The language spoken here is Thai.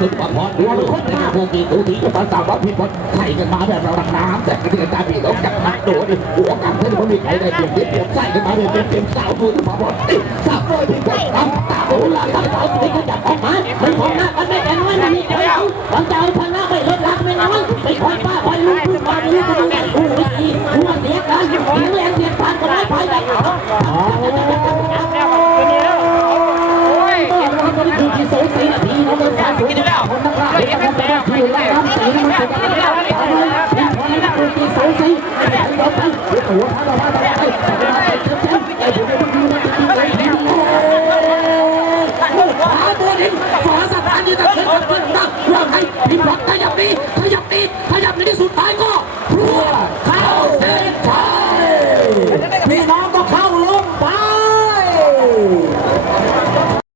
สุดความพอดูดูคนหน้าพวกนี้ดูที่ตอนสาวว่าพี่พลไข่กันมาแบบเราดักน้ำแต่กระเทียมตาพี่ต้องจับนักโดดหัวกันเพื่อนคนมีใครได้เปลี่ยนเปลี่ยนใส่กันมาเป็นเป็นสาวตัวมาพอดสาวตัวพี่พลตั้งตาโอ้ละตั้งสาวตัวขยับออกมามันของหน้ามันไม่แข็งมันมีใครเอาบางเจ้าพนักไม่ลดรักไม่น้อยไปคอยป้าคอยลูกลูกมาไม่รู้จะดูไหนอู้ไม่ดีหัวเสียกันเสียงแรงเสียงผ่านก็ไม่ไปไหนเอา หาตัวนี้ขอสัปดานี้จะเชื่อนตั้งว่าให้พิมพ์รักขยับนี้ขยับนี้ขยับนี้สุดท้ายก็พรัว